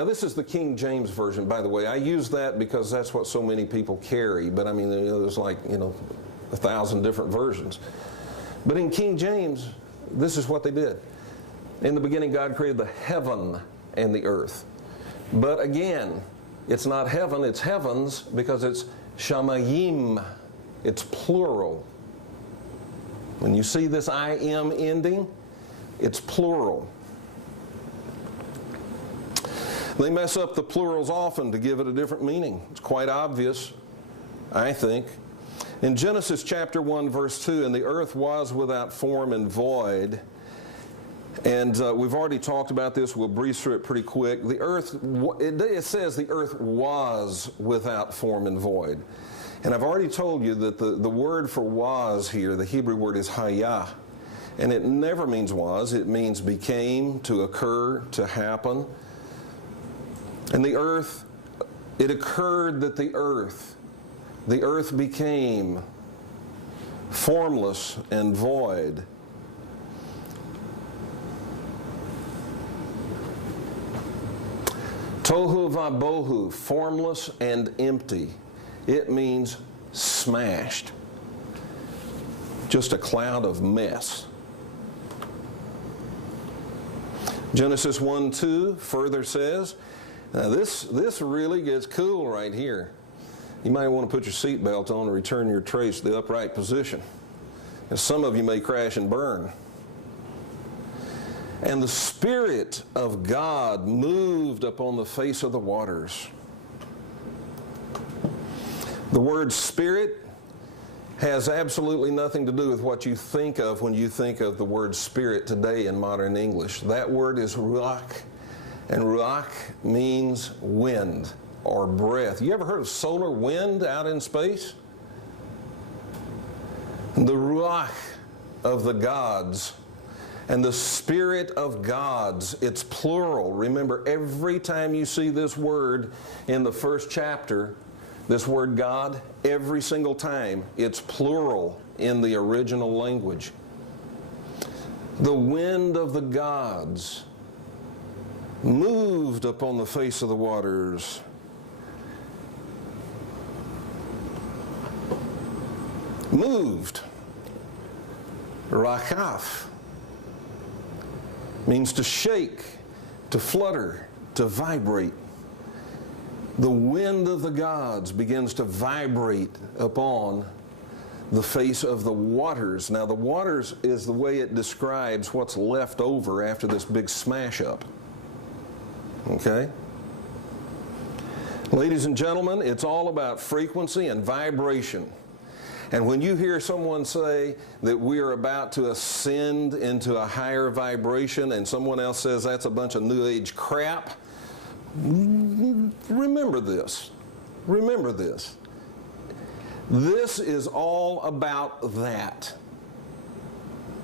Now this is the King James Version, by the way. I use that because that's what so many people carry, but I mean, there's like, 1,000 different versions. But in King James, this is what they did. In the beginning, God created the heaven and the earth. But again, it's not heaven, it's heavens, because it's shamayim. It's plural. When you see this I-M ending, it's plural. They mess up the plurals often to give it a different meaning. It's quite obvious, I think. In Genesis chapter 1, verse 2, and the earth was without form and void. And we've already talked about this. We'll breeze through it pretty quick. The earth, it says the earth was without form and void. And I've already told you that the word for was here, the Hebrew word is hayah. And it never means was. It means became, to occur, to happen. And the earth, it occurred that the earth became formless and void. Tohu vabohu, formless and empty. It means smashed. Just a cloud of mess. Genesis 1:2 further says, now this really gets cool right here. You might want to put your seatbelt on and return your trays to the upright position. And some of you may crash and burn. And the Spirit of God moved upon the face of the waters. The word spirit has absolutely nothing to do with what you think of when you think of the word spirit today in modern English. That word is ruach, and ruach means wind or breath. You ever heard of solar wind out in space? The ruach of the gods and the Spirit of gods, it's plural. Remember, every time you see this word in the first chapter, this word God, every single time, it's plural in the original language. The wind of the gods moved upon the face of the waters. Moved. Rakaf means to shake, to flutter, to vibrate. The wind of the gods begins to vibrate upon the face of the waters. Now, the waters is the way it describes what's left over after this big smash up. Okay? Ladies and gentlemen, it's all about frequency and vibration. And when you hear someone say that we are about to ascend into a higher vibration and someone else says that's a bunch of New Age crap, remember this. Remember this. This is all about that.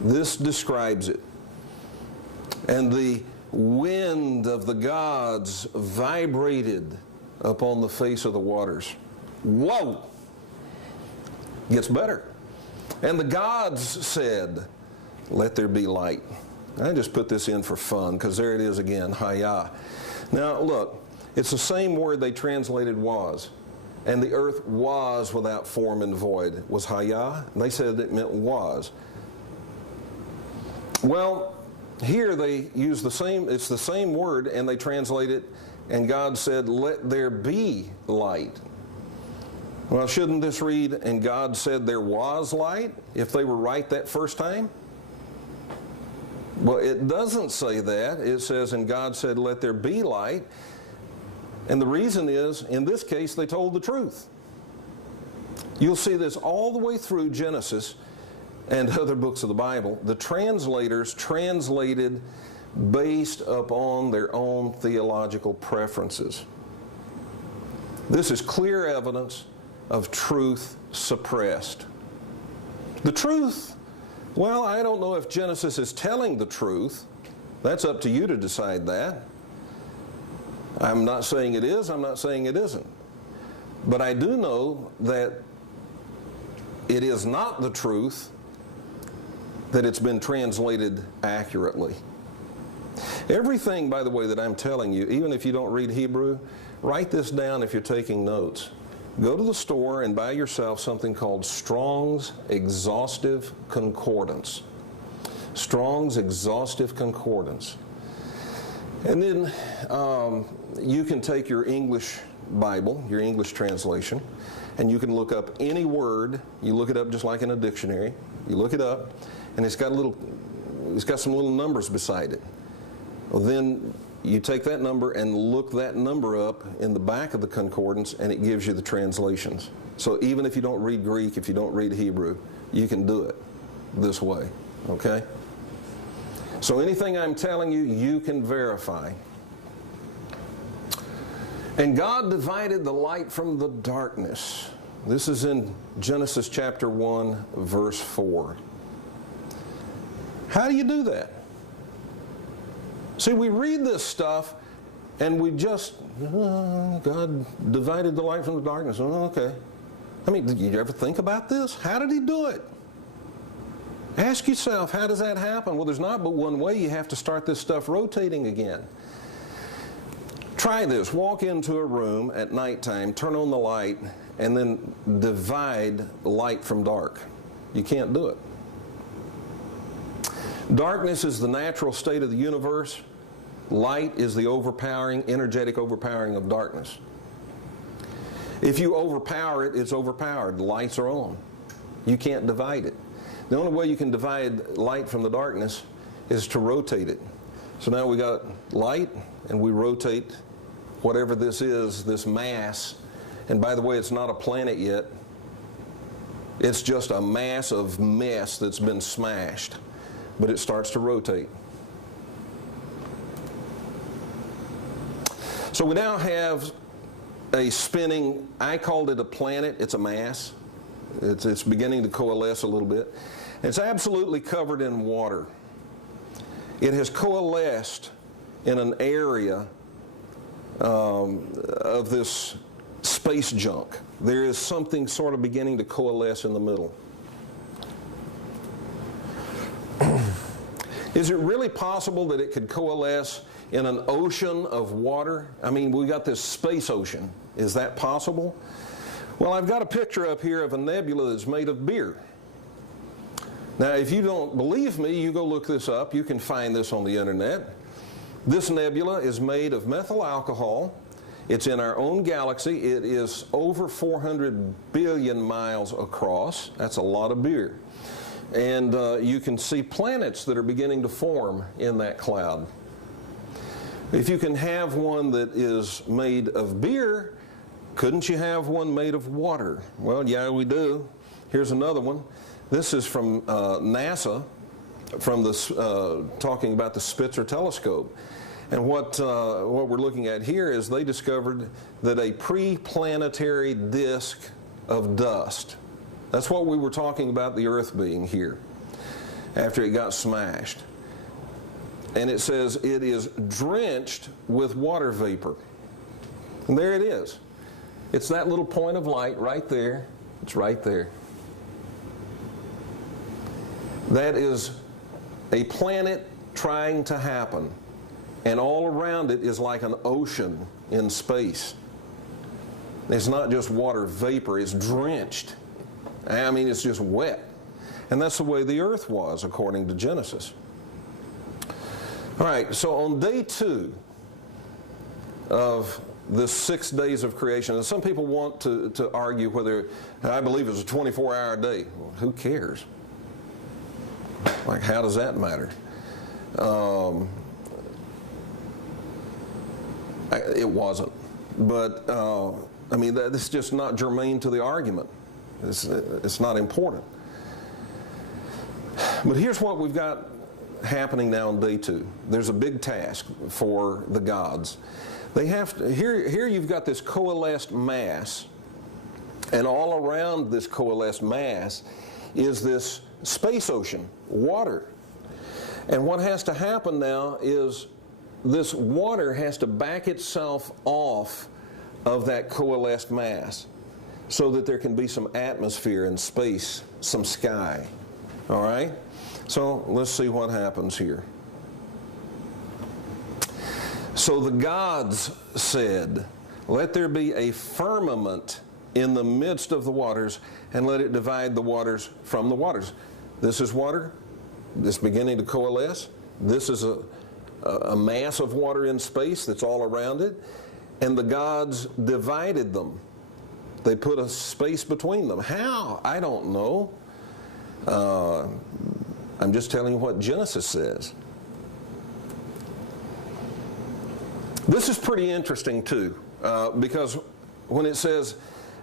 This describes it. And the wind of the gods vibrated upon the face of the waters. Whoa! Gets better. And the gods said, let there be light. I just put this in for fun because there it is again, hayah. Now look, it's the same word they translated was. And the earth was without form and void. Was hayah? They said it meant was. Well, here they use the same, it's the same word, and they translate it, and God said, let there be light. Well, shouldn't this read, and God said there was light, if they were right that first time? Well, it doesn't say that. It says, and God said, let there be light. And the reason is, in this case, they told the truth. You'll see this all the way through Genesis and other books of the Bible. The translators translated based upon their own theological preferences. This is clear evidence of truth suppressed. The truth, well, I don't know if Genesis is telling the truth. That's up to you to decide that. I'm not saying it is, I'm not saying it isn't. But I do know that it is not the truth that it's been translated accurately. Everything, by the way, that I'm telling you, even if you don't read Hebrew, write this down if you're taking notes. Go to the store and buy yourself something called Strong's Exhaustive Concordance. Strong's Exhaustive Concordance. And then you can take your English Bible, your English translation, and you can look up any word. You look it up just like in a dictionary. You look it up, and it's got some little numbers beside it. Well, then you take that number and look that number up in the back of the concordance, and it gives you the translations. So even if you don't read Greek, if you don't read Hebrew, you can do it this way, okay? So anything I'm telling you, you can verify. And God divided the light from the darkness. This is in Genesis chapter 1, verse 4. How do you do that? See, we read this stuff and we just, God divided the light from the darkness. Oh, okay. I mean, did you ever think about this? How did He do it? Ask yourself, how does that happen? Well, there's not but one way. You have to start this stuff rotating again. Try this. Walk into a room at nighttime, turn on the light, and then divide light from dark. You can't do it. Darkness is the natural state of the universe. Light is the overpowering, energetic overpowering of darkness. If you overpower it, it's overpowered. The lights are on. You can't divide it. The only way you can divide light from the darkness is to rotate it. So now we got light, and we rotate whatever this is, this mass. And by the way, it's not a planet yet. It's just a mass of mess that's been smashed. But it starts to rotate. So we now have a spinning, I called it a planet, it's a mass. It's beginning to coalesce a little bit. It's absolutely covered in water. It has coalesced in an area of this space junk. There is something sort of beginning to coalesce in the middle. Is it really possible that it could coalesce in an ocean of water? I mean, we got this space ocean. Is that possible? Well, I've got a picture up here of a nebula that's made of beer. Now, if you don't believe me, you go look this up. You can find this on the internet. This nebula is made of methyl alcohol. It's in our own galaxy. It is over 400 billion miles across. That's a lot of beer. And you can see planets that are beginning to form in that cloud. If you can have one that is made of beer, couldn't you have one made of water? Well, yeah, we do. Here's another one. This is from NASA, from this, talking about the Spitzer telescope. And what we're looking at here is they discovered that a pre-planetary disk of dust, that's what we were talking about the Earth being here, after it got smashed. And it says it is drenched with water vapor. And there it is. It's that little point of light right there. It's right there. That is a planet trying to happen. And all around it is like an ocean in space. It's not just water vapor, it's drenched. I mean, it's just wet. And that's the way the earth was, according to Genesis. All right, so on day 2 of the 6 days of creation, and some people want to argue whether, I believe it's a 24-hour day. Well, who cares? Like, how does that matter? It wasn't. But, I mean, that's just not germane to the argument. It's not important. But here's what we've got happening now on day 2. There's a big task for the gods. They have to, here you've got this coalesced mass, and all around this coalesced mass is this space ocean, water. And what has to happen now is this water has to back itself off of that coalesced mass so that there can be some atmosphere and space, some sky. All right? So let's see what happens here. So the gods said, let there be a firmament in the midst of the waters, and let it divide the waters from the waters. This is water. This beginning to coalesce. This is a mass of water in space that's all around it. And the gods divided them. They put a space between them. How? I don't know. I'm just telling you what Genesis says. This is pretty interesting too, because when it says,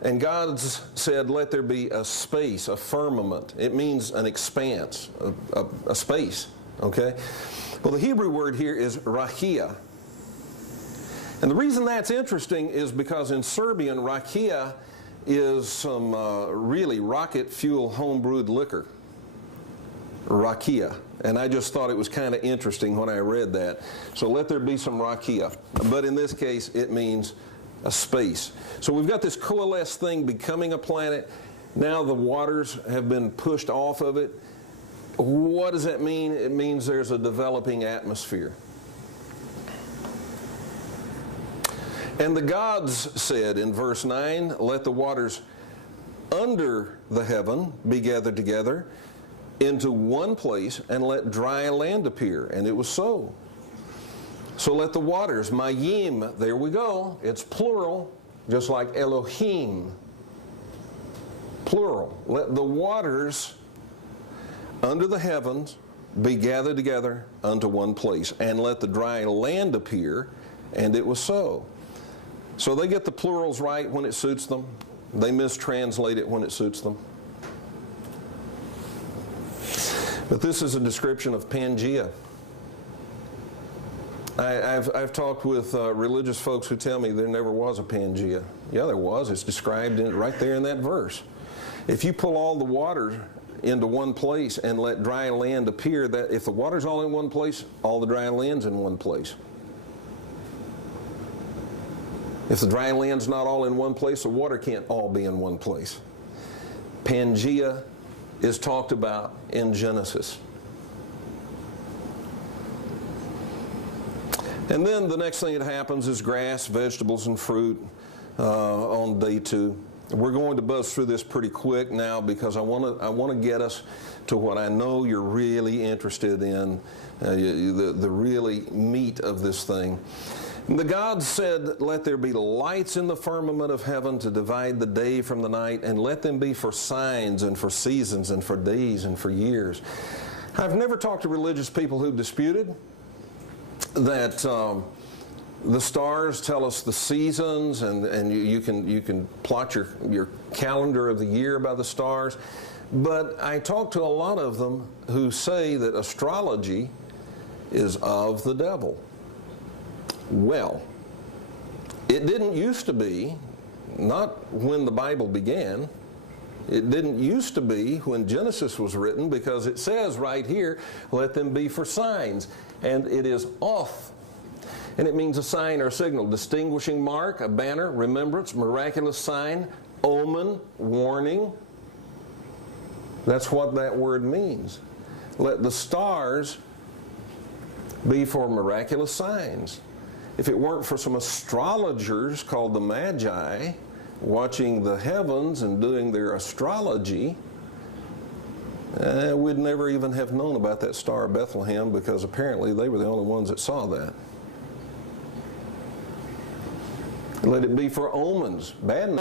and God said, let there be a space, a firmament, it means an expanse, a space, okay? Well, the Hebrew word here is rakia. And the reason that's interesting is because in Serbian, rakia is some really rocket fuel homebrewed liquor. Rakia. And I just thought it was kind of interesting when I read that. So let there be some rakia. But in this case, it means a space. So we've got this coalesced thing becoming a planet. Now the waters have been pushed off of it. What does that mean? It means there's a developing atmosphere. And the gods said in verse 9, let the waters under the heaven be gathered together into one place, and let dry land appear. And it was so. So let the waters, mayim, there we go, it's plural, just like Elohim, plural. Let the waters under the heavens be gathered together unto one place, and let the dry land appear, and it was so. So they get the plurals right when it suits them. They mistranslate it when it suits them. But this is a description of Pangea. I've talked with religious folks who tell me there never was a Pangea. Yeah, there was. It's described right there in that verse. If you pull all the water into one place and let dry land appear, that if the water's all in one place, all the dry land's in one place. If the dry land's not all in one place, the water can't all be in one place. Pangea is talked about in Genesis. And then the next thing that happens is grass, vegetables, and fruit on day 2. We're going to buzz through this pretty quick now because I want to get us to what I know you're really interested in, the really meat of this thing. And the gods said, let there be lights in the firmament of heaven to divide the day from the night, and let them be for signs and for seasons and for days and for years. I've never talked to religious people who disputed that the stars tell us the seasons, and you can plot your calendar of the year by the stars. But I talk to a lot of them who say that astrology is of the devil. Well, it didn't used to be, not when the Bible began. It didn't used to be when Genesis was written, because it says right here, let them be for signs. And it is off. And it means a sign or signal, distinguishing mark, a banner, remembrance, miraculous sign, omen, warning. That's what that word means. Let the stars be for miraculous signs. If it weren't for some astrologers called the Magi watching the heavens and doing their astrology, we'd never even have known about that star of Bethlehem, because apparently they were the only ones that saw that. Let it be for omens, bad